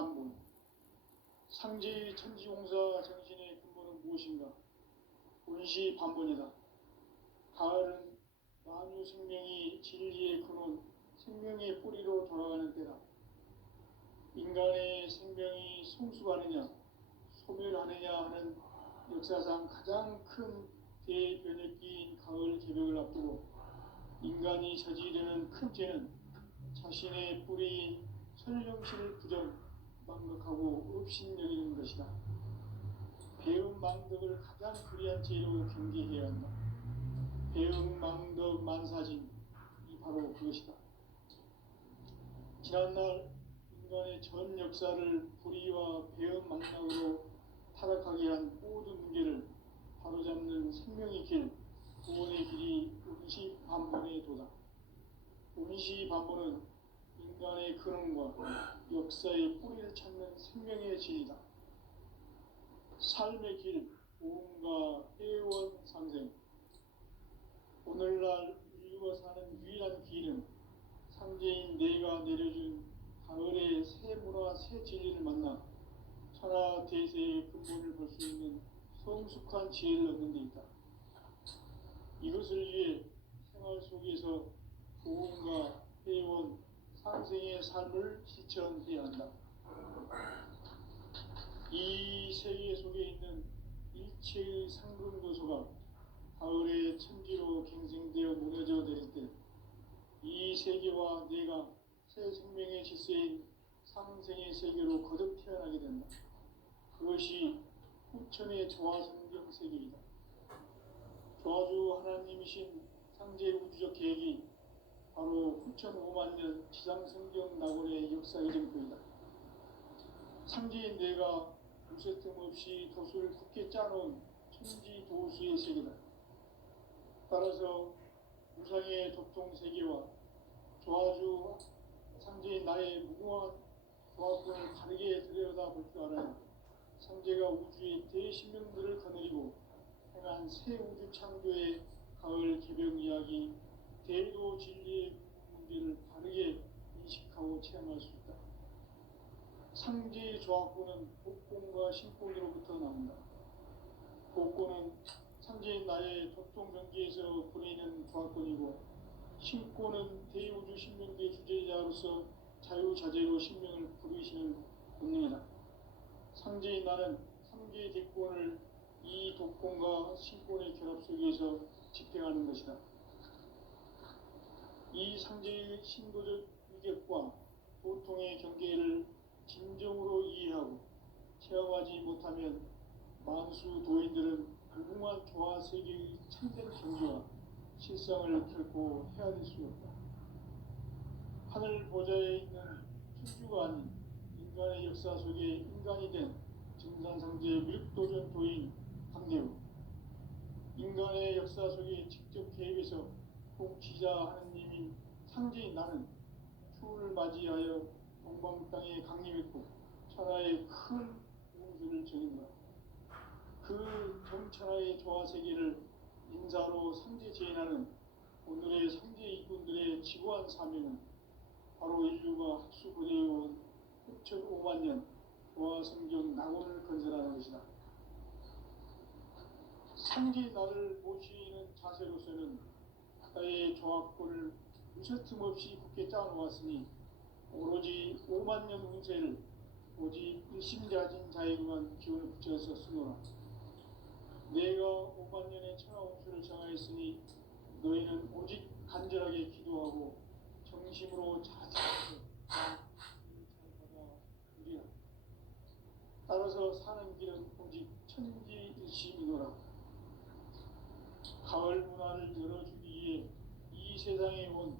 반본. 상제의 천지공사 정신의 근본은 무엇인가? 운시 반본이다. 가을은 만유 생명이 진리의 근원, 생명의 뿌리로 돌아가는 때다. 인간의 생명이 성숙하느냐, 소멸하느냐 하는 역사상 가장 큰 대변혁기인 가을 개벽을 앞두고 인간이 저지르는 큰 죄는 자신의 뿌리인 천령신을 망각하고 업신여기는 것이다. 배은망덕을 가장 불의한 죄로 경계해야 한다. 배은망덕 만사진이 바로 그것이다. 지난날 인간의 전 역사를 불의와 배은망락으로 타락하게 한 모든 문제를 바로잡는 생명의 길, 구원의 길이 운시반본의 도다. 운시반본은 인간의 근원과 역사의 뿌리를 찾는 생명의 진이다. 삶의 길, 보험과 회원 상생. 오늘날 인류가 사는 유일한 길은 상제인 내가 내려준 가을의 새 문화, 새 진리를 만나 천하 대세의 근본을 볼 수 있는 성숙한 지혜를 얻는 데 있다. 이것을 위해 생활 속에서 보험과 회원, 상생의 삶을 실천해야 한다. 이 세계 속에 있는 일체의 상근도서가 가을의 천지로 갱생되어 무너져 내릴 때 이 세계와 내가 새 생명의 질서인 상생의 세계로 거듭 태어나게 된다. 그것이 후천의 조화성경 세계이다. 조화주 하나님이신 상제 우주적 계획이 바로 후천 5만 년 지상성경 낙원의 역사의 전표이다. 상제인 내가 무쇠 틈 없이 도수를 굳게 짜놓은 천지 도수의 세계다. 따라서 무상의 도통 세계와 조화주 상제인 나의 무궁한 조화권을 다르게 들여다볼 줄 알아야 상제가 우주의 대신명들을 거느리고 행한 새 우주 창조의 가을 개벽 이야기, 대도 진리의 문제를 바르게 인식하고 체험할 수 있다. 상제의 조화권은 복권과 신권으로부터 나온다. 복권은 상제인 나의 도통전기에서 보내는 조화권이고, 신권은 대우주 신명대 주제자로서 자유자재로 신명을 부르시는 본능이다. 상제인 나는 3개의 대권을 이 도권과 신권의 결합 속에서 집행하는 것이다. 이 상제의 신도적 위격과 도통의 경계를 진정으로 이해하고 체험하지 못하면 만수 도인들은 무궁한 조화 세계의 참된 경지와 실상을 결코 헤아릴 수 없다. 하늘 보좌에 있는 천주가 아닌 인간의 역사 속에 인간이 된 증산상제의 밀도전 도인 강대우, 인간의 역사 속에 직접 개입해서 통치자 하느님인 상제인 나는 추운을 맞이하여 동방 땅에 강림했고 천하의 큰 우주를 전인다. 그 정천하의 조화 세계를 인사로 상제 제인하는 오늘의 상제 이꾼들의 지구한 사명은 바로 인류가 학수고대해온 후천 5만 년 조화 성경 낙원을 건설하는 것이다. 상제 나를 모시는 자세로서는 나의 조합권을 무쇠틈 없이 굳게 짜놓았으니 오로지 5만 년 운세를 오직 일심자진 자에게만 기운을 붙여서 쓰노라. 내가 5만 년의 천하 운수를 정하였으니 너희는 오직 간절하게 기도하고 정심으로 자제해서 잘 받아 누리라. 따라서 사는 길은 오직 천지일심이노라. 가을 문화를 열어주기 위해 이 세상에 온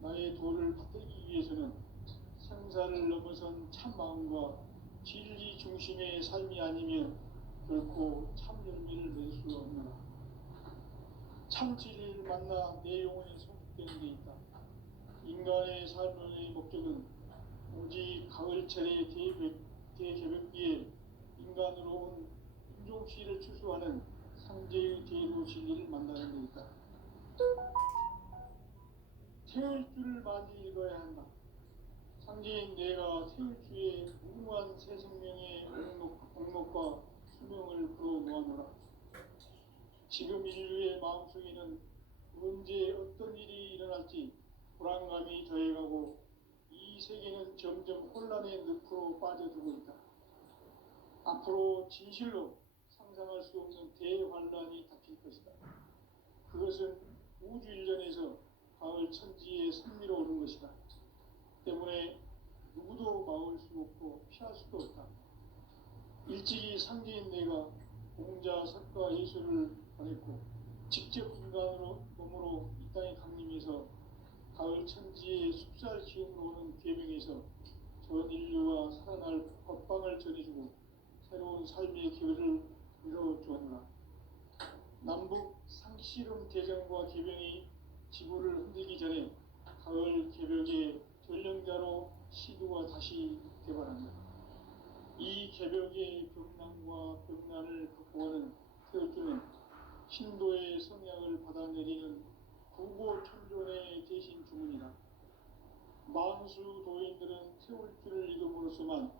나의 도를 받들기 위해서는 생사를 넘어선 참마음과 진리 중심의 삶이 아니면 결코 참 열매를 맺을 수 없노라. 참 진리를 만나 내 영혼이 성숙되는 데 있다. 인간의 삶의 목적은 오직 가을철의 대개벽기에 인간으로 온 인종시를 추수하는 상제의 대로 진리를 만나는 데 있다. 태을 줄을 많이 읽어야 한다. 상제인 내가 태을 주에 무궁한 생각과 수명을 불어모아노라. 지금 인류의 마음속에는 언제 어떤 일이 일어날지 불안감이 더해가고 이 세계는 점점 혼란의 늪으로 빠져들고 있다. 앞으로 진실로 상상할 수 없는 대환란이 닥칠 것이다. 그것은 우주 일련에서 가을 천지의 섭리로 오는 것이다. 때문에 누구도 막을 수 없고 피할 수도 없다. 일찍이 상제인 내가 공자, 석가, 예수를 보냈고 직접 인간으로 몸으로 이 땅에 강림해서 가을 천지의 숲살 기운으로 오는 계명에서 전 인류와 살아날 법방을 전해주고 새로운 삶의 기회를 이뤄주었노라. 남북 상씨름 대전과 계명이 지구를 흔들기 전에 가을 개벽의 전령자로 시도가 다시 개발한다. 이 개벽의 병난과 병난을 극복하는 태어주는 신도의 성향을 받아내리는 구고천존의 대신 주문이다. 만수 도인들은 태울 줄을 이름으로서만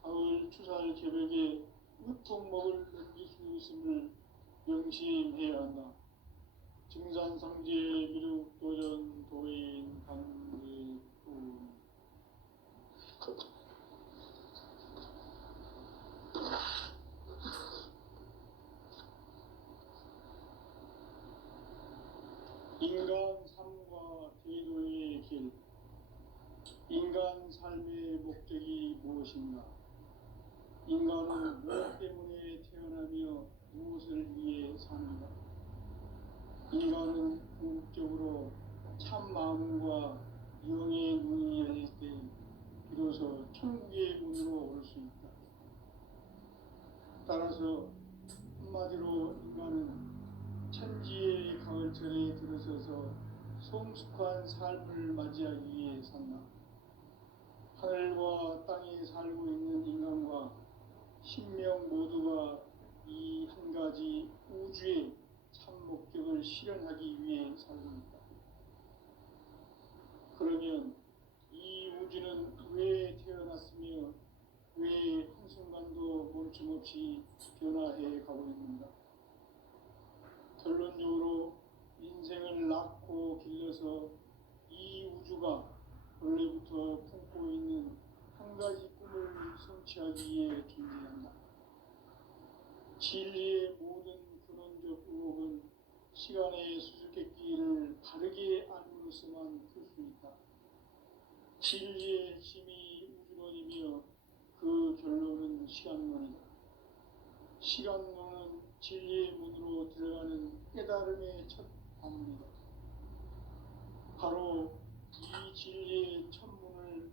가을 추살 개벽에 으통목을 넘길 수 있음을 명심해야 한다. 증산상제 미륵도전 도인 강제군 인간 삶과 대도의 길. 인간 삶의 목적이 무엇인가? 인간은 무엇 때문에 태어나며 무엇을 위해 사는가? 인간은 궁극적으로 참 마음과 영의 문이 열릴 때 비로소 천국의 문으로 올 수 있다. 따라서 한마디로 인간은 천지의 가을철에 들어서서 성숙한 삶을 맞이하기 위해 산다. 하늘과 땅에 살고 있는 인간과 신명 모두가 이 한 가지 우주의 참 목적을 실현하기 위해 살고 있다. 그러면 이 우주는 왜 태어났으며 왜 한순간도 멈춤없이 변화해 가고 있는가? 결론적으로 인생을 낳고 길러서 이 우주가 원래부터 품고 있는 한 가지 꿈을 성취하기 위해 존재한다. 진리의 모든 근원적 의혹은 시간의 수수께끼를 바르게 알므로서만 풀 수 있다. 진리의 핵심이 우주론이며 그 결론은 시간론이다. 시간론은 진리의 문으로 들어가는 깨달음의 첫 방문이다. 바로 이 진리의 첫 문을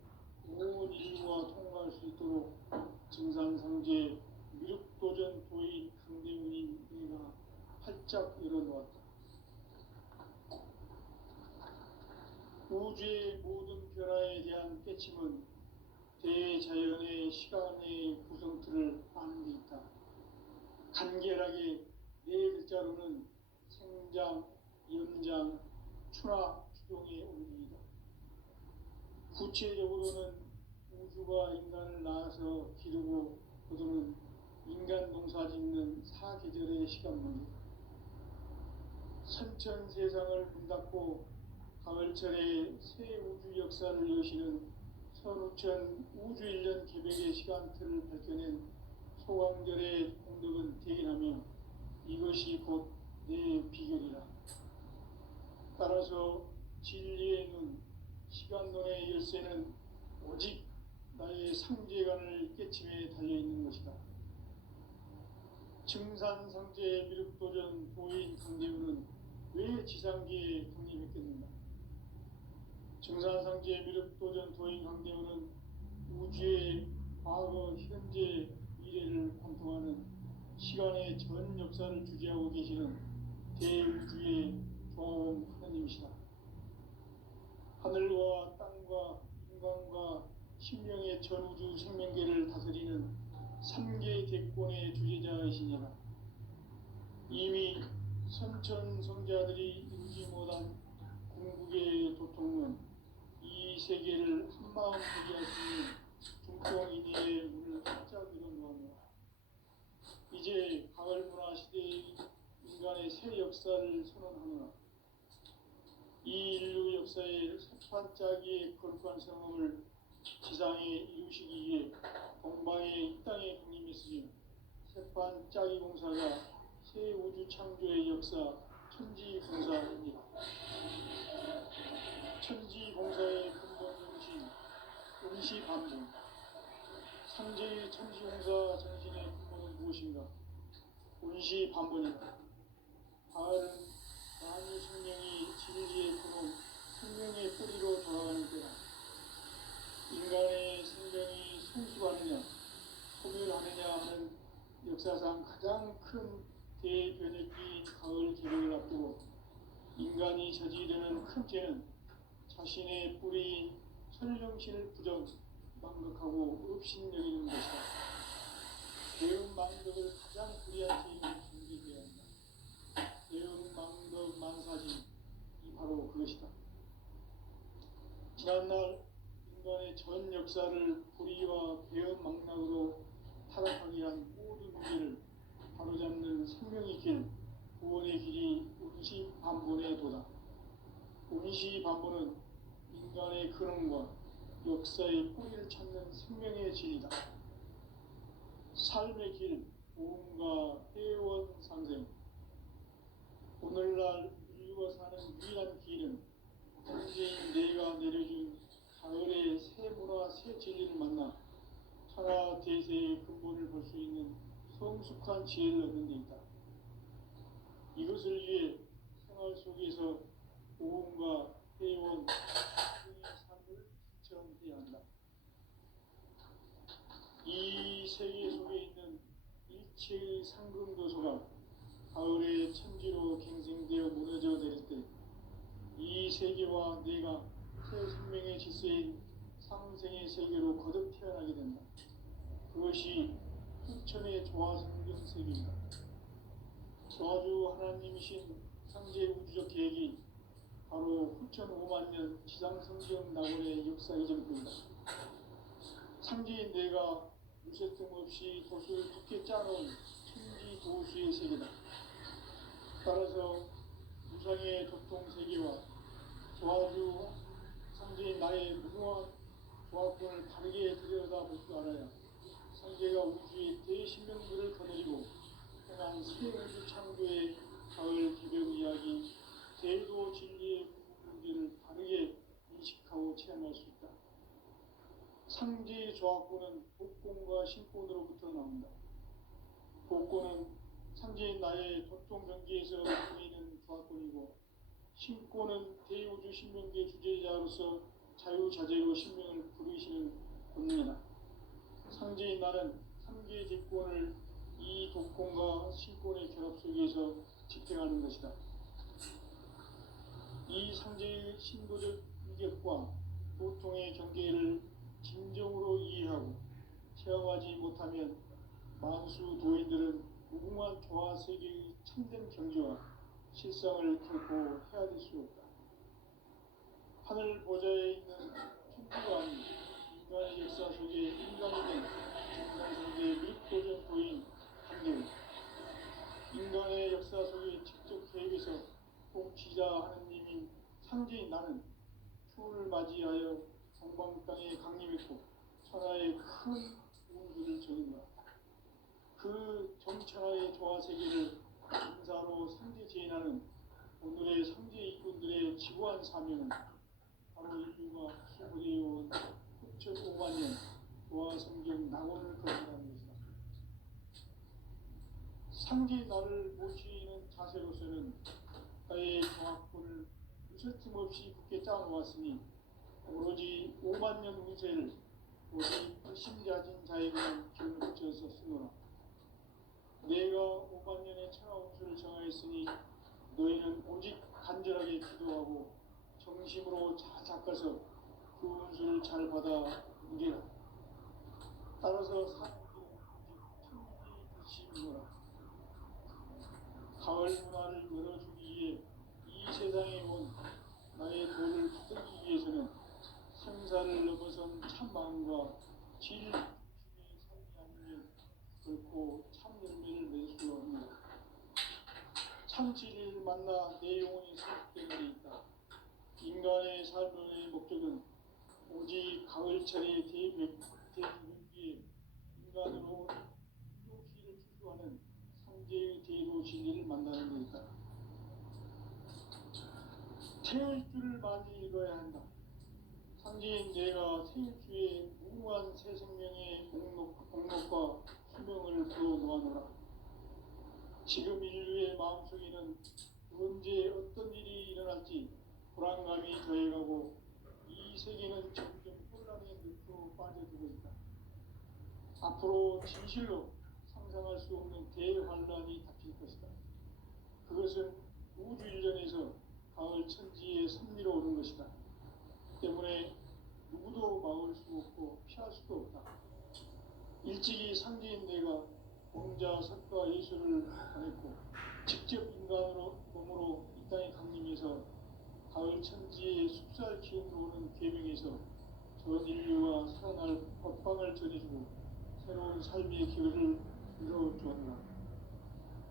온 인류가 통과할 수 있도록 증산상제 미륵도전 도인 강대문인 내가 활짝 열어놓았다. 우주의 모든 변화에 대한 깨침은 대자연의 시간의 구성틀을 아는 데 있다. 간결하게 네 글자로는 생장, 연장, 추나 추동의 원리이다. 구체적으로는 우주가 인간을 낳아서 기르고 거두는 인간 농사 짓는 사계절의 시간문이다. 선천 세상을 문 닫고 가을철에 새 우주 역사를 여시는 선우천 우주일년 개벽의 시간틀을 밝혀낸 소강절의 공덕은 대견하며 이것이 곧 내 비결이라. 따라서 진리의 눈, 시간론의 열쇠는 오직 나의 상제관을 깨침에 달려있는 것이다. 증산상제 미륵도전 도인 강대우는 왜 지상계에 강림했겠는가? 증산상제 미륵도전 도인 강대우는 우주의 과거, 현재, 미래를 관통하는 시간의 전 역사를 주재하고 계시는 대우주의 종합 하나님이시다. 하늘과 땅과 인간과 신명의 전우주 생명계를 다스리는 3개 대권의 주제자이시니라. 이미 선천성자들이 이루지 못한 궁극의 도통은 이 세계를 한마음 하게 할 수 있는 중통인의 문을 활짝 열어놓았노라. 새 역사를 선언하노라. 이 인류 역사의 새판짜기의 거룩한 성함을 지상에 이루시기 위해 동방의 이 땅에 강림했으니 새판짜기 공사가 새 우주 창조의 역사 천지공사입니다. 천지공사의 근본 정신 응시반분. 상제의 천지공사 정신의 근본은 무엇인가? 응시반분이다. 가을은 만유 생명이 진리의 근원, 생명의 뿌리로 돌아가는 때다. 인간의 생명이 성숙하느냐, 소멸하느냐 하는 역사상 가장 큰 대변혁기인 가을 개벽을 앞두고 인간이 저지르는 큰 죄는 자신의 뿌리인 설령신을 망각하고 업신여기는 것이다. 대응망덕을 가장 불의한 죄인을 경계해야 한다. 대응망덕 만사진이 바로 그것이다. 지난날 인간의 전 역사를 불의와 배은망락으로 타락하게 한 모든 문제를 바로잡는 생명의 길, 구원의 길이 운시반본의 도다. 운시반본은 인간의 근원과 역사의 뿌리를 찾는 생명의 진이다. 삶의 길, 보험과 회원 상생. 오늘날 인류가 사는 유일한 길은 현재인 내가 내려준 가을의 새 문화, 새 진리를 만나 천하 대세의 근본을 볼 수 있는 성숙한 지혜를 얻는 데 있다. 이것을 위해 생활 속에서 보험과 회원, 상생의 삶을 실천해야 한다. 이 세계 속에 있는 일체의 상금도서가 가을의 천지로 갱생되어 무너져 내릴 때 이 세계와 내가 새 생명의 질서인 상생의 세계로 거듭 태어나게 된다. 그것이 후천의 조화성경 세계이다. 조화주 하나님이신 상제 우주적 계획이 바로 후천 5만 년 지상성경 낙원의 역사 이전입니다. 상제인 내가 무쇠 틈 없이 돛을 굳게 짜놓은 천지 도수의 세계다. 따라서 무상의 도통 세계와 조화주 상제인 나의 무궁한 조화권을 바르게 들여다볼 줄 알아야 상제가 우주의 대신명들을 거느리고 행한 새 우주 창조의 가을 개벽 이야기, 제도 진리의 문제를 바르게 인식하고 체험할 수 있다. 상제의 조화권은 복권과 신권으로부터 나온다. 복권은 상제인 나의 도통 경계에서 보이는 조화권이고, 신권은 대우주 신명계 주제자로서 자유자재로 신명을 부르시는 권능이다. 상제인 나는 상계 제권을 이 독권과 신권의 결합 속에서 집행하는 것이다. 이 상제의 신도적 위격과 보통의 경계를 진정으로 이해하고 체험하지 못하면 만수 도인들은 무궁한 조화 세계의 참된 경지와 실상을 결코 헤아릴 수 없다. 하늘 보좌에 있는 천주왕, 인간의 역사 속에 인간이 된 정상세계 및 도전도인 한계우, 인간의 역사 속에 직접 계획해서 공치자 하느님인 상제인 나는 추운을 맞이하여 동방 땅에 강림했고 천하의 큰 우주를 전인 것. 그 정천하의 조화 세계를 인사로 상제 제인하는 오늘의 상제 일꾼들의 지구한 사명은 바로 인류가 수고되어온 9,500만 년 조화 성경 낙원을 거듭하는 것이다. 상제 나를 모시는 자세로서는 나의 조화권을 무쇠틈 없이 굳게 짜놓았으니 오로지 5만 년 운세를 오직 불신자진 자에게만 기운을 붙여서 쓰노라. 내가 5만 년의 천하 운수를 정하였으니 너희는 오직 간절하게 기도하고 정심으로 잘 닦아서 그 운수를 잘 받아 누리라. 따라서 사는 길은 오직 천지듯이노라. 가을 문화를 열어주기 위해 이 세상에 온 나의 도를 붙들기 위해서는 생사를 넘어선 참 마음과 질 중심의 삶이 아니면 결코 참 열매를 맺을 수 없는 참지를 만나 내 영혼이 승복되는 데 있다. 인간의 삶의 목적은 오직 가을철의 대비에 인간으로 인도시를 추구하는 상제의 대도 진리를 만나는 데 있다. 태을 줄을 많이 읽어야 한다. 상제인 내가 태일주의 무궁한 새 생명의 목록과 수명을 불어놓아노라. 지금 인류의 마음속에는 언제 어떤 일이 일어날지 불안감이 더해가고 이 세계는 점점 혼란의 늪으로 빠져들고 있다. 앞으로 진실로 상상할 수 없는 대환란이 닥칠 것이다. 그것은 우주 일전에서 가을 천지의 섭리로 오는 것이다. 때문에 누구도 막을 수 없고 피할 수도 없다. 일찍이 상제인 내가 공자, 석가, 예수를 보냈고 직접 인간으로 몸으로 이 땅에 강림해서 가을 천지의 숲살 기운으로 오는 계명에서 전 인류와 살아날 법방을 전해주고 새로운 삶의 기회를 이뤄주었노라.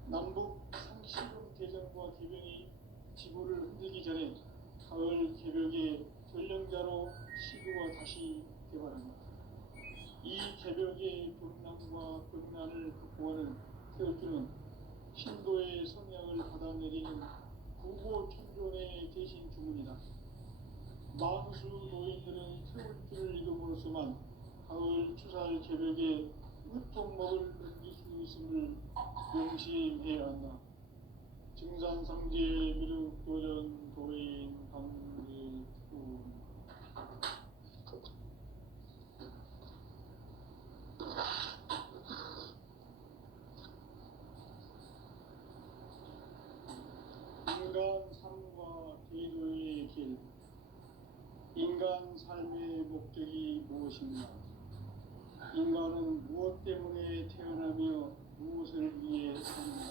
남북 상시령 대전과 개병이 지구를 흔들기 전에 가을 개벽의 전령자로 시구가 다시 개발합니다. 이 개벽의 분란과 극난을 극복하는 태울주는 신도의 성향을 받아내리는 구고천존의 대신 주문이다. 만수 노인들은 태울주를 읽음으로써만 가을 추살 개벽의 으통목을 넘길 수 있음을 명심해야 한다. 증산상제 미륵도전 도인 강제투 인간 삶과 대도의 길. 인간 삶의 목적이 무엇인가? 인간은 무엇 때문에 태어나며 무엇을 위해 사는가?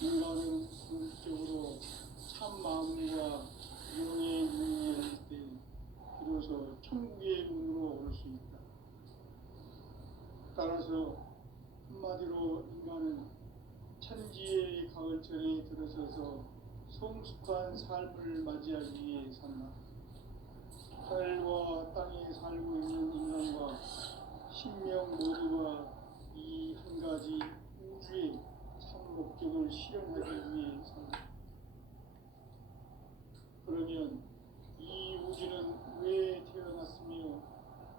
인간은 궁극적으로 참 마음과 영의 눈이 열릴 때 비로소 천국의 문으로 올 수 있다. 따라서 한마디로 인간은 천지의 가을철에 들어서서 성숙한 삶을 맞이하기 위해 산다. 하늘과 땅에 살고 있는 인간과 신명 모두가 이 한 가지 우주의 참 목적을 실현하기 위해 산다. 그러면 이 우주는 왜 태어났으며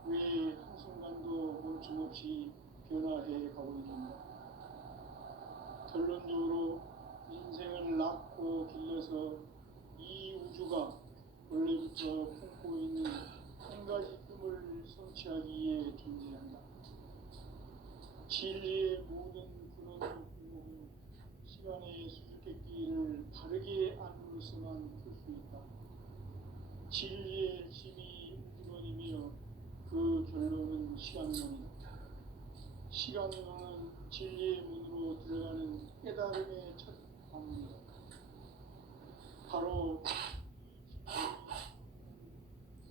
왜 한순간도 멈춤없이 변화해 가고 있는가? 결론적으로 인생을 낳고 길러서 이 우주가 원래부터 품고 있는 한 가지 꿈을 성취하기 위해 존재한다. 진리의 모든 근원 궁극은 시간의 수수께끼를 바르게 안으로서만 풀 수 있다. 진리의 핵심이 우주론이며 그 결론은 시간론이다. 시간론은 진리의 문으로 들어가는 깨달음의 첫 방문이다. 바로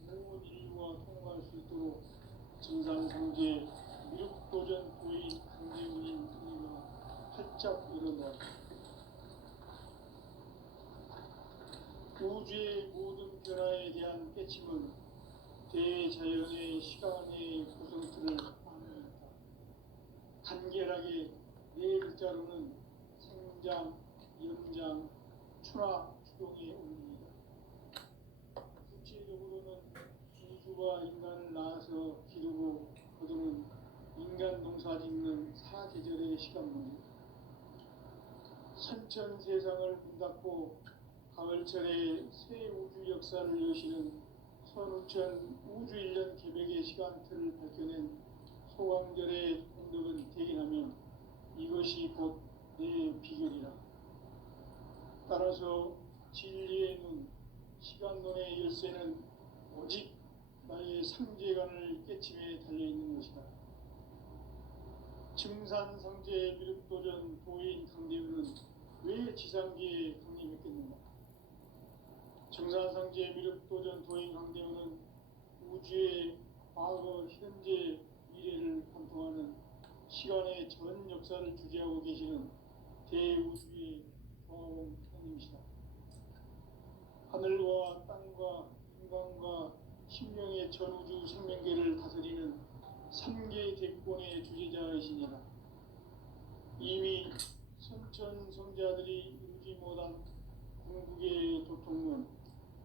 모든 인류가 통과할 수 있도록 증산상제 미륵도전 도인 강제문인 우리가 활짝 일어났다. 우주의 모든 변화에 대한 깨침은 대자연의 시간의 구성틀을 반영했다. 간결하게 네 글자로는 생장, 연장, 추락, 추동의 원리이다. 구체적으로는 우주가 인간을 낳아서 기르고 거두는 인간 농사 짓는 사계절의 시간문이다. 선천 세상을 문 닫고 가을철에 새 우주 역사를 여시는 선우천 우주 1년 개벽의 시간틀을 밝혀낸 소강절의 공덕은 대견하며 이것이 곧 내 비결이라. 따라서 진리의 눈, 시간론의 열쇠는 오직 나의 상제관을 깨침에 달려있는 것이다. 증산상제 미륵도전 도인 강대우는 왜 지상계에 강림했겠는가? 증산상제 미륵도전 도인 강대우는 우주의 과거, 현재, 미래를 관통하는 시간의 전 역사를 주재하고 계시는 대우주의 도와온 하나님이시다. 하늘과 땅과 인간과 신명의 전우주 생명계를 다스리는 삼계 대권의 주제자이시니라. 이미 선천성자들이 이루지 못한 궁극의 도통문,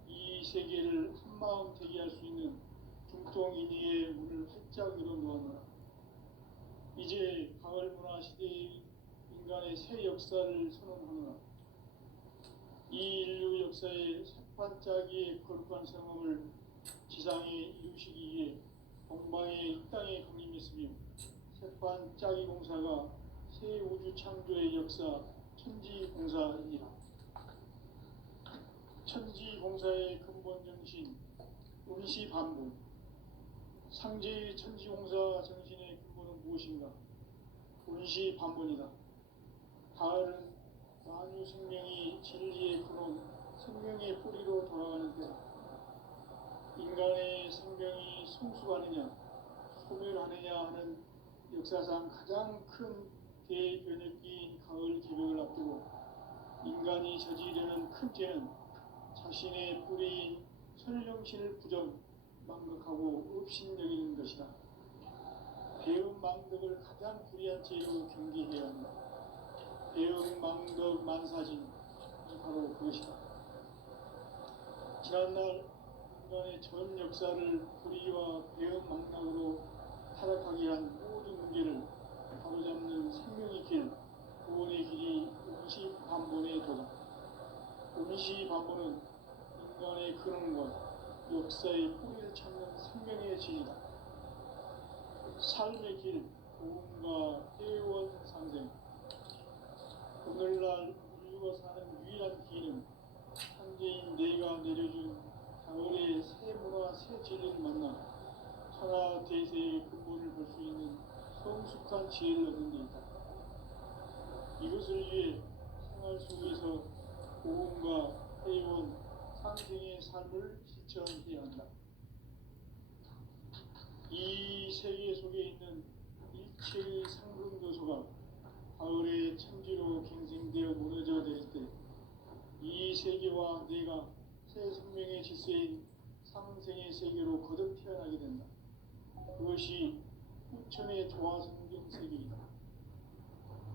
이 세계를 한마음 되게 할 수 있는 중통인의의 문을 활짝 열어놓았노라. 이제 가을 문화 시대의 인간의 새 역사를 선언하노라. 이 인류 역사의 새반짝이의 거룩한 성험을 지상에 이루시기 위해 동방의 이 땅에 강림했으며, 새반짝이 공사가 새 우주 창조의 역사 천지공사이니라. 천지공사의 근본 정신 운시반본. 상제의 천지공사 정신의 근본은 무엇인가? 운시반본이다. 가을은 만유 생명이 진리의 근원, 생명의 뿌리로 돌아가는 때다. 인간의 생명이 성숙하느냐 소멸하느냐 하는 역사상 가장 큰 대변혁기인 가을 개벽을 앞두고 인간이 저지르는 큰 죄는 자신의 뿌리인 설령신을 부정 망각하고 업신여기는 것이다. 배은망덕을 가장 불의한 죄로 경계해야 한다. 배은망덕 만사진이 바로 그것이다. 지난날 인간의 전 역사를 불의와 배은망덕으로 타락하게 한 모든 문제를 바로잡는 생명의 길, 구원의 길이 운시반본의 도다. 운시반본은 인간의 근원과 역사의 뿌리를 찾는 생명의 진이다. 삶의 길, 도움과 회원 상생. 오늘날 인류가 사는 유일한 길은 창조인 내가 내려준 가을의 새 문화, 새 진리를 만나 천하 대세의 근본을 볼 수 있는 성숙한 지혜를 얻는 데 있다. 이것을 위해 생활 속에서 도움과 회원, 상생의 삶을 실천해야 한다. 이 세계 속에 있는 일체의 상급 요소가 가을의 천지로 갱생되어 무너져 내릴 때 이 세계와 내가 새 생명의 질서인 상생의 세계로 거듭 태어나게 된다. 그것이 후천의 조화성경 세계이다.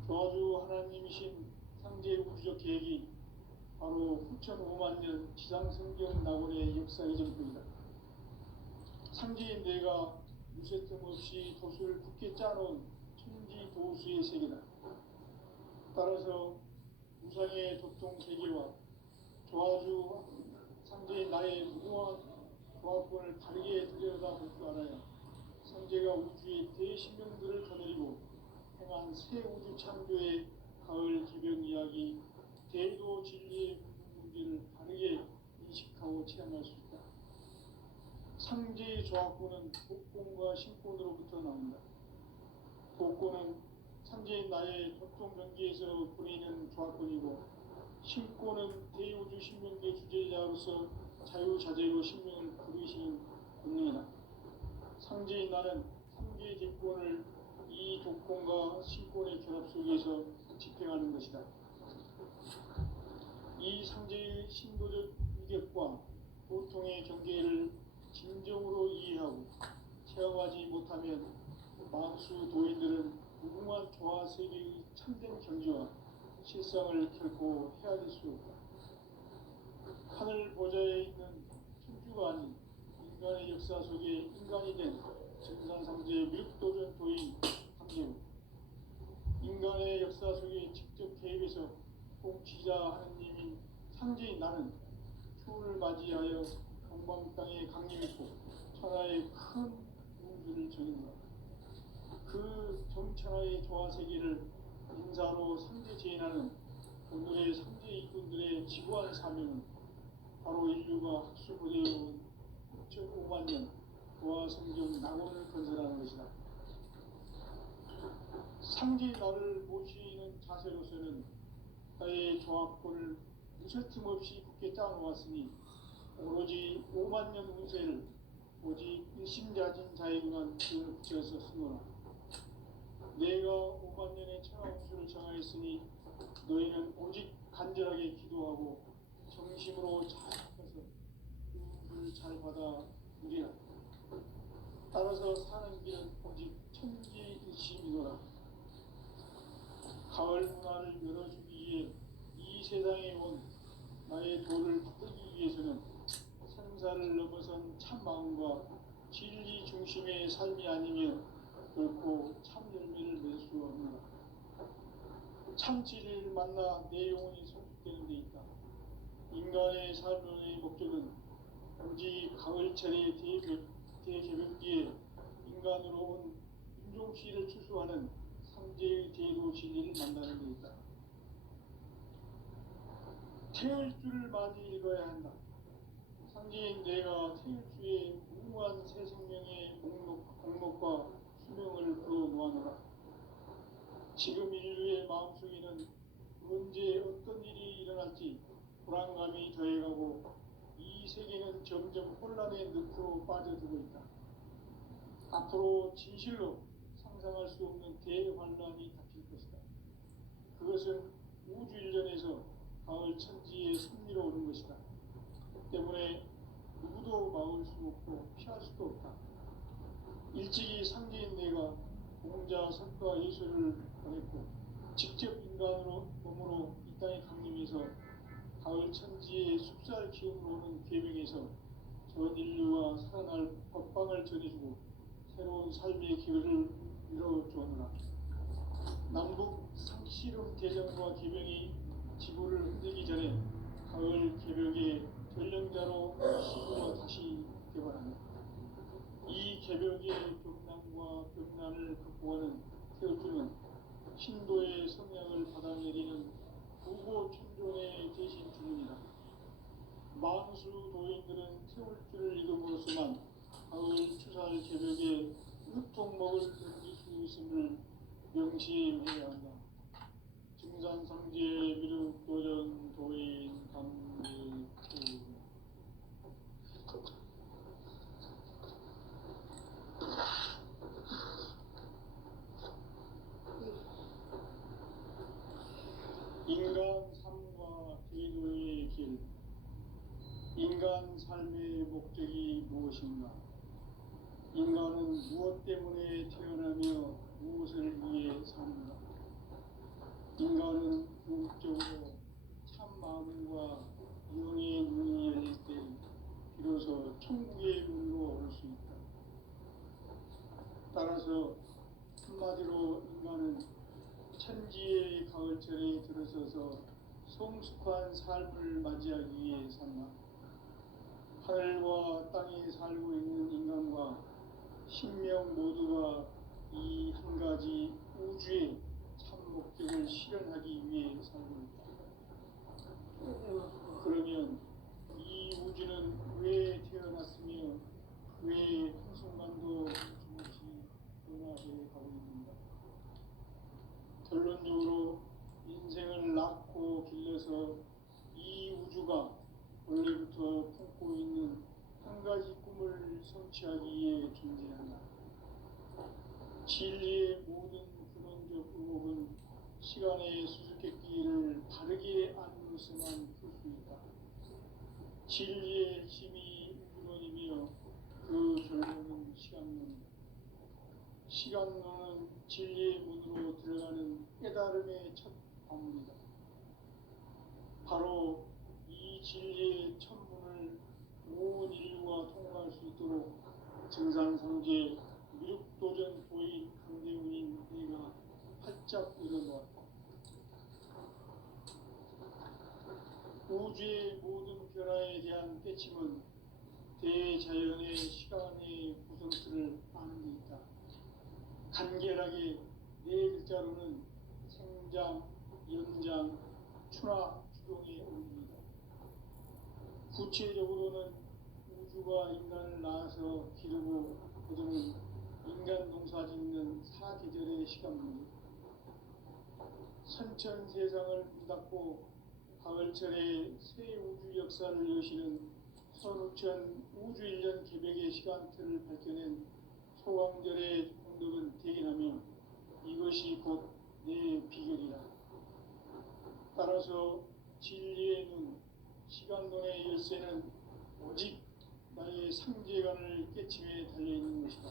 조화주 하나님이신 상제 우주적 계획이 바로 후천 5만 년 지상성경 낙원의 역사의 전부이다. 상제인 내가 무쇠틈 없이 도수를 굳게 짜놓은 천지 도수의 세계다. 따라서 우상의 도통 세계와 조화주 상제인 나의 무궁한 조화권을 다르게 들여다볼 줄 알아야 상제가 우주의 대신명들을 거느리고 행한 새 우주 창조의 가을 개벽 이야기, 대도 진리의 문제를 다르게 인식하고 체험할 수 있다. 상제의 조화권은 복권과 신권으로부터 나온다. 복권은 상제인 나의 도통 경계에서 보내는 조화권이고, 신권은 대우주 신명계 주제자로서 자유자재로 신명을 부르시는 권능이다. 상제인 나는 상제의 대권을 이 조건과 신권의 결합 속에서 집행하는 것이다. 이 상제의 신도적 위격과 보통의 경계를 진정으로 이해하고 체험하지 못하면 만수 도인들은 무궁한 조화 세계의 참된 경지와 실상을 결코 헤아릴 수 없다. 하늘 보좌에 있는 천주가 아닌 인간의 역사 속에 인간이 된 정산상제의 밀도전 도인 상제고, 인간의 역사 속에 직접 개입해서 통치자 하느님인 상제인 나는 추운을 맞이하여 동방 땅에 강림했고 천하의 큰 우주를 정인다. 그 정천하의 조화세계를 인사로 상제 제인하는 오늘의 상제 일꾼들의 지구한 사명은 바로 인류가 학수부대해온 5만 년 조화성경 낙원을 건설하는 것이다. 상제의 나를 모시는 자세로서는 나의 조합권을 무쇠틈 없이 굳게 짜놓았으니 오로지 5만 년 운세를 오직 일심자진 자에게만 기운을 붙여서 쓰노라. 내가 5만 년의 천하운수를 정하였으니 너희는 오직 간절하게 기도하고 정심으로 잘 해서 도움을 잘 받아 누리라. 따라서 사는 길은 오직 천지일심이노라. 가을 문화를 열어주기 위해 이 세상에 온 나의 도를 붙들기 위해서는 생사를 넘어선 참 마음과 진리 중심의 삶이 아니면 결코 참 열매를 맺을 수 없노라. 참 진리를 만나 내 영혼이 성숙되는 데 있다. 인간의 삶의 목적은 오직 가을철의 대개벽기에 인간으로 온 윤종씨를 추수하는 상제의 대도 진리를 만나는 데 있다. 태을 줄을 많이 읽어야 한다. 상제인 내가 태을 주에 무한 새 생명의 공목과 수명을 불어놓아노라. 지금 인류의 마음속에는 언제 어떤 일이 일어날지 불안감이 더해가고 이 세계는 점점 혼란의 늪으로 빠져들고 있다. 앞으로 진실로 상상할 수 없는 대환란이 닥칠 것이다. 그것은 우주 일련에서 가을 천지에 승리로 오는 것이다. 때문에 누구도 막을 수 없고 피할 수도 없다. 일찍이 상제인 내가 공자, 석가, 예수를 보냈고 직접 인간으로 몸으로 이 땅에 강림해서 가을 천지의 숲살 기운으로 오는 계명에서 전 인류와 살아날 법방을 전해주고 새로운 삶의 기회를 열어주었노라. 남북 상씨름 대전과 계명이 지구를 흔들기 전에 가을 개벽의 전령자로 시구가 다시 개발한다. 이 개벽의 격난과 격난을 극복하는 태울주는 신도의 성향을 받아내리는 부고춘종의 대신 주문이다. 만수 도인들은 태울주를 읽음으로써만 가을 추살 개벽의 으통목을 견딜 수 있음을 명시해야 한다. 증산상제 미륵도전 도인 강례 인간 삶과 기도의 길. 인간 삶의 목적이 무엇인가? 인간은 무엇 때문에 태어나며 무엇을 위해 사는가? 인간은 궁극적으로 참 마음과 영의 눈이 열릴 때 비로소 천국의 문으로 올 수 있다. 따라서 한마디로 인간은 천지의 가을철에 들어서서 성숙한 삶을 맞이하기 위해 산다. 하늘과 땅에 살고 있는 인간과 신명 모두가 이 한 가지 우주의 참 목적을 실현하기 위해 살고 있다. 그러면 이 우주는 왜 태어났으며 왜 한순간도 조금씩 변화해 가고 있는가? 결론적으로 인생을 낳고 길러서 이 우주가 원래부터 품고 있는 한 가지 꿈을 성취하기 위해 존재한다. 진리의 모든 근원적 의혹은 시간의 수수께끼를 바르게 안으로서만 풀 수 있다. 진리의 핵심이 우주론이며 그 결론은 시간론이다. 시간론은 진리의 문으로 들어가는 깨달음의 첫 관문이다. 바로 이 진리의 천문을 온 인류가 통과할 수 있도록 증산상제 미륵도전 도인 강대훈인 내가 활짝 열어놓았다. 우주의 모든 변화에 대한 깨침은 대자연의 시간의 구성틀을 아는 데 있다. 간결하게 네 글자로는 생장, 연장, 추나 추동의 원리입니다. 구체적으로는 우주가 인간을 낳아서 기르고 거두는 인간 농사 짓는 사계절의 시간문제, 선천 세상을 문닫고 가을철에 새 우주 역사를 여시는 선우천 우주일년 개벽의 시간틀을 밝혀낸 소강절의 공덕은 대견하며 이것이 곧 내 비결이다. 따라서 진리의 눈, 시간론의 열쇠는 오직 나의 상제관을 깨침에 달려있는 것이다.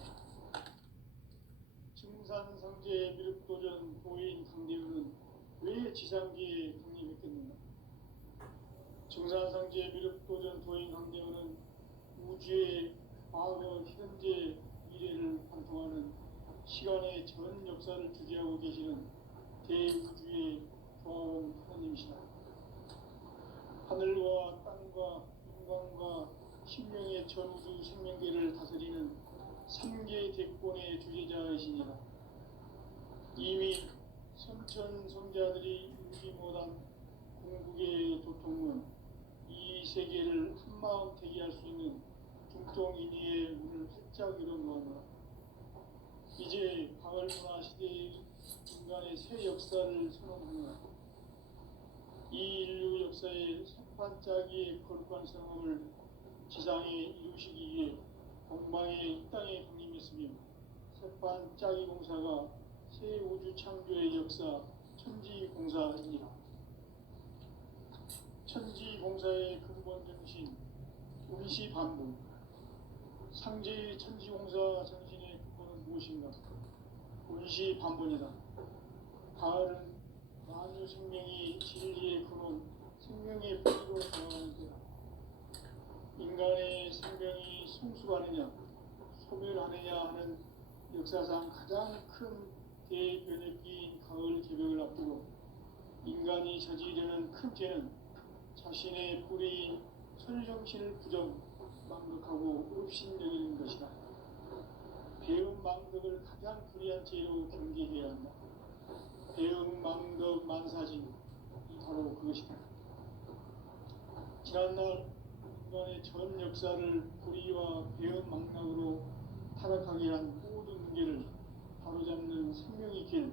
증산상제 미륵도전 도인 강대우는 왜 지상계에 강림했겠는가? 증산상제 미륵도전 도인 강대우는 우주의 과거, 현재, 미래를 관통하는 시간의 전 역사를 주재하고 계시는 대우주의 조화원 하나님이시다. 하늘과 땅과 인간과 신명의 전우주 생명계를 다스리는 삼계 대권의 주재자이시니라. 이미 선천성자들이 이루지 못한 궁극의 도통문, 이 세계를 한마음 대기할 수 있는 중동인의의 문을 활짝 열어놓았노라. 이제 가을문화 시대의 인간의 새 역사를 선언합니다. 이 인류 역사의 석판짜기의 거룩한 성함을 지상에 이루시기 위해 동방의 이 땅에 강림했으며 석판짜기 공사가 새 우주 창조의 역사 천지공사이니라. 천지공사의 근본 정신 운시반복. 상제의 천지공사 정신의 근본은 무엇인가? 운시반복이다. 가을은 만유 생명이 진리의 근원, 생명의 뿌리로 돌아가는 때다. 인간의 생명이 성숙하느냐, 소멸하느냐 하는 역사상 가장 큰 대변혁기인 가을 개벽을 앞두고 인간이 저지르는 큰 죄는 자신의 뿌리인 설정신을 망덕하고 업신여기는 것이다. 배움 망덕을 가장 불의한 죄로 경계해야 한다. 배움 망덕 만사진, 이 바로 그것이다. 지난날 인간의 전 역사를 불의와 배움 망락으로 타락하게 한 모든 문제를 바로잡는 생명의 길,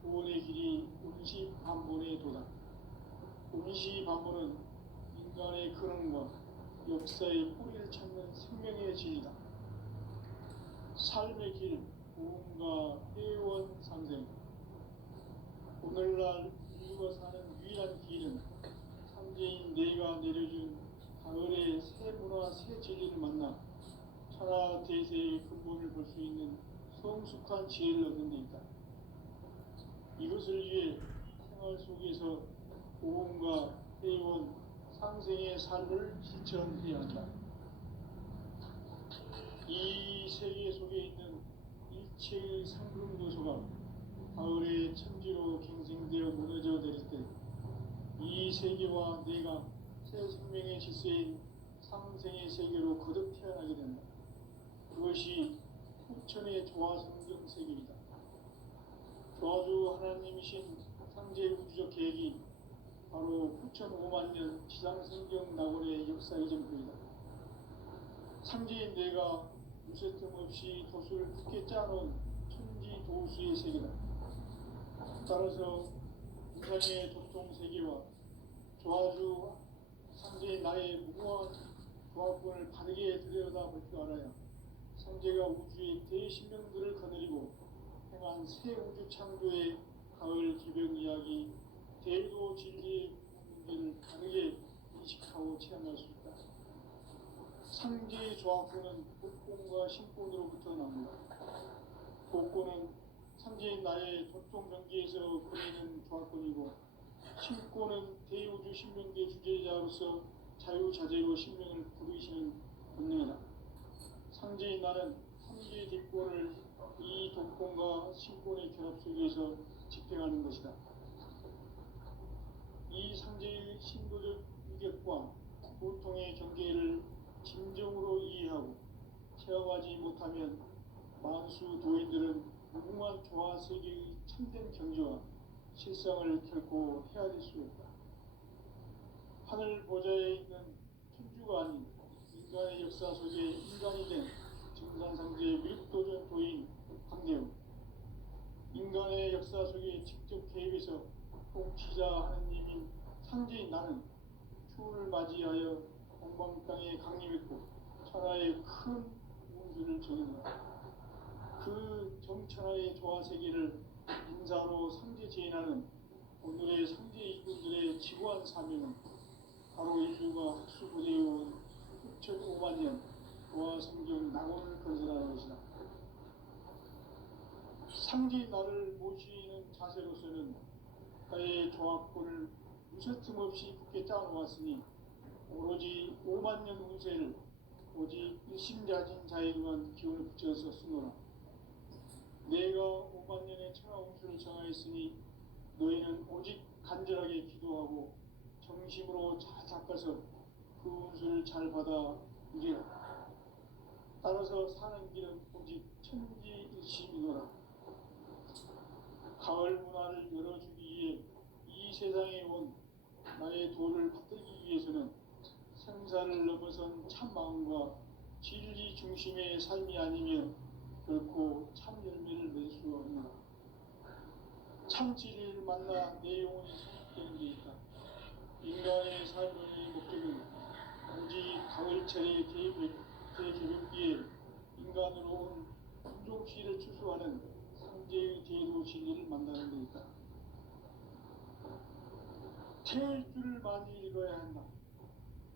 구원의 길이 운시반본의 도다. 운시반본은 인간의 근원과 역사의 뿌리를 찾는 생명의 진리다. 삶의 길, 구원과 회원 상생. 오늘날 인류가 사는 유일한 길은 삼재인 내가 내려준 가을의 새 문화, 새 진리를 만나 천하 대세의 근본을 볼 수 있는 성숙한 지혜를 얻는 데 있다. 이것을 위해 생활 속에서 보험과 회원, 상생의 삶을 실천해야 한다. 이 세계 속에 있는 일체의 상금 요소가 가을의 천지로 갱생되어 무너져 내릴 때 이 세계와 내가 새 생명의 질서인 상생의 세계로 거듭 태어나게 된다. 그것이 후천의 조화성경 세계이다. 조화주 하나님이신 상제 우주적 계획이 바로 9,500,000년 지상성경 낙원의 역사 이전표이다. 상제인 내가 무쇠틈 없이 도수를 굳게 짜놓은 천지 도수의 세계다. 따라서 우상의 도통 세계와 조화주 상제인 나의 무궁한 조화권을 바르게 들여다볼 줄 알아야 상제가 우주의 대신명들을 거느리고 행한 새 우주 창조의 가을 기병 이야기, 대도 진리의 문제를 다르게 인식하고 체험할 수 있다. 상제의 조화권은 복권과 신권으로부터 나옵니다. 복권은 상제인 나의 도통 경계에서 그리는 조화권이고, 신권은 대우주 신명계 주제자로서 자유자재로 신명을 부르시는 본능이다. 상제인 나는 상제의 뒷권을 이 독권과 신권의 결합 속에서 집행하는 것이다. 이 상제의 신도적 유격과 고통의 경계를 진정으로 이해하고 체험하지 못하면 만수 도인들은 무궁한 조화 세계의 참된 경지와 실상을 결코 헤아릴 수 없다. 하늘 보좌에 있는 천주가 아닌 인간의 역사 속에 인간이 된 증산상제 미륵도전 도인 강대우. 인간의 역사 속에 직접 개입해서 통치자 하느님인 상제인 나는 추운을 맞이하여 동방 땅에 강림했고 천하의 큰 운수를 정했다. 그 정천하의 조화 세계를 인사로 상제 제인하는 오늘의 상제 이군들의 지구한 사명은 바로 인류가 학수고대해온 6,500만 년 도화 성경 낙원을 건설하는 것이다. 상제의 나를 모시는 자세로서는 나의 조합권을 무쇠틈 없이 굳게 짜놓았으니 오로지 5만 년 운세를 오직 일심자진 자에게만 기운을 붙여서 쓰노라. 내가 5만 년의 천하 운수를 정하였으니 너희는 오직 간절하게 기도하고 정심으로 잘 닦아서 그 운수를 잘 받아 누리라. 따라서 사는 길은 오직 천지일심이노라. 가을 문화를 열어주기 위해 이 세상에 온 나의 도를 받들기 위해서는 생사를 넘어선 참마음과 진리 중심의 삶이 아니면 결코 참 열매를 맺을 수 없노라. 참 진리를 만나 내 영혼이 성숙되는 데 있다. 인간의 삶의 목적은 오직 가을철의 대개벽기에 인간으로 온 인종시를 추수하는 상제의 제도 진리를 만나는 데 있다. 태일주를 많이 읽어야 한다.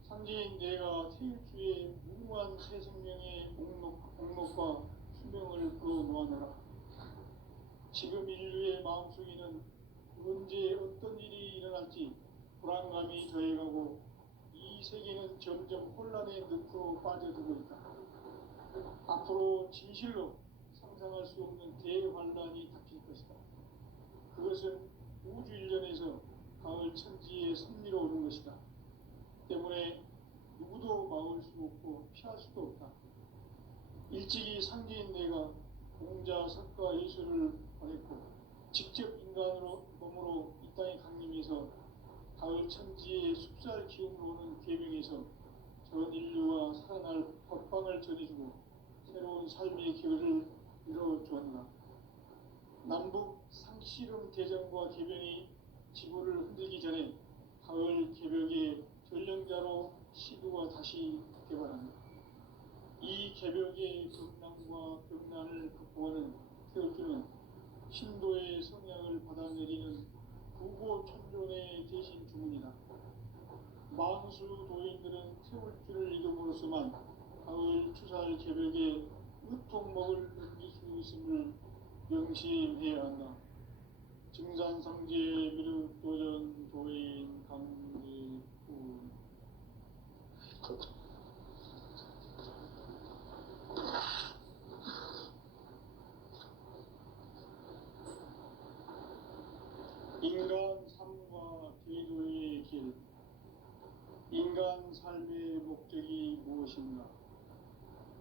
상제인 내가 태일주의 무궁한 새 생명의 목록과 수명을 그어 놓아노라. 지금 인류의 마음속에는 언제 어떤 일이 일어날지 불안감이 더해가고 이 세계는 점점 혼란의 늪으로 빠져들고 있다. 앞으로 진실로 상상할 수 없는 대환란이 닥칠 것이다. 그것은 우주 일련에서 가을 천지의 섭리로 오는 것이다. 때문에 누구도 막을 수 없고 피할 수도 없다. 일찍이 상제인 내가 공자, 석가, 예수를 보냈고 직접 인간으로 몸으로 이 땅에 강림해서 가을 천지의 숲살 기운으로 오는 계명에서 전 인류와 살아날 법방을 전해주고 새로운 삶의 기회를 이뤄주었노라. 남북 상씨름 대전과 개변이 지구를 흔들기 전에 가을 개벽의 전령자로 시도가 다시 개발한다. 이 개벽의 경난과 병난을 극복하는 태울주는 신도의 성향을 받아내리는 구고천존의 대신 주문이다. 만수 도인들은 태울주를 이름으로서만 가을 추살 개벽의 으통목을 넘길 수 있음을 명심해야 한다. 증산상제 미륵도전 도인 강제군 인간 삶과 제도의 길. 인간 삶의 목적이 무엇인가?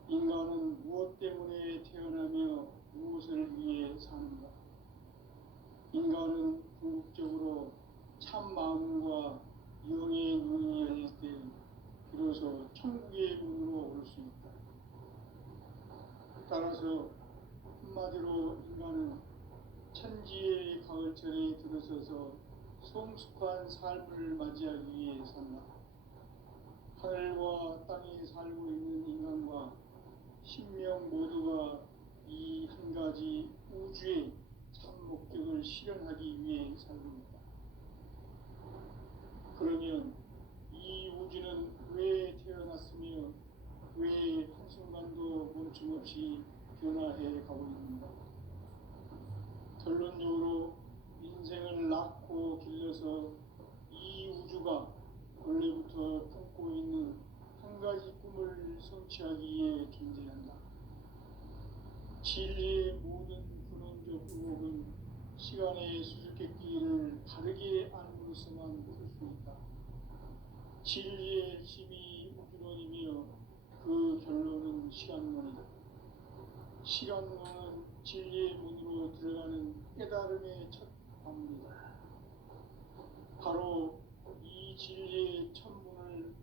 인간은 무엇 때문에 태어나며 무엇을 위해 사는가? 인간은 궁극적으로 참 마음과 영의 눈이 열릴 때 비로소 천국의 문으로 올 수 있다. 따라서 한마디로 인간은 천지의 가을철에 들어서서 성숙한 삶을 맞이하기 위해 산다. 하늘과 땅에 살고 있는 인간과 신명 모두가 이 한 가지 우주의 참 목적을 실현하기 위해 살고 있다. 그러면 이 우주는 왜 태어났으며 왜 한순간도 멈춤없이 변화해 가고 있는가? 결론적으로 인생을 낳고 길러서 이 우주가 원래부터 품고 있는 한 가지 꿈을 성취하기 위해 존재한다. 진리의 모든 근원적 의혹은 시간의 수수께끼를 다르게 알므로서만 풀 수 있다. 진리의 힘이 우주론이며 그 결론은 시간론이다. 시간론은 진리의 문으로 들어가는 깨달음의 첫 관문이다. 바로 이 진리의 첫 문을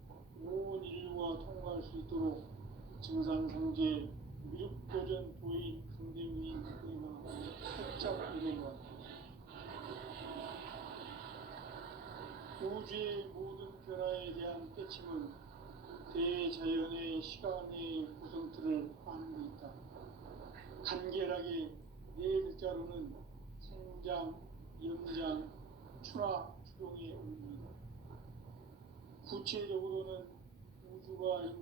온 인류가 통과할 수 있도록 증산상제 미륵도전 도인 강대우인 내가 살짝 이뤄놓았다. 우주의 모든 변화에 대한 깨침은 대자연의 시간의 구성틀을 아는 데 있다. 간결하게 네 글자로는 생장, 영장, 추나 추동의 의미다. 구체적으로는 우주가 인간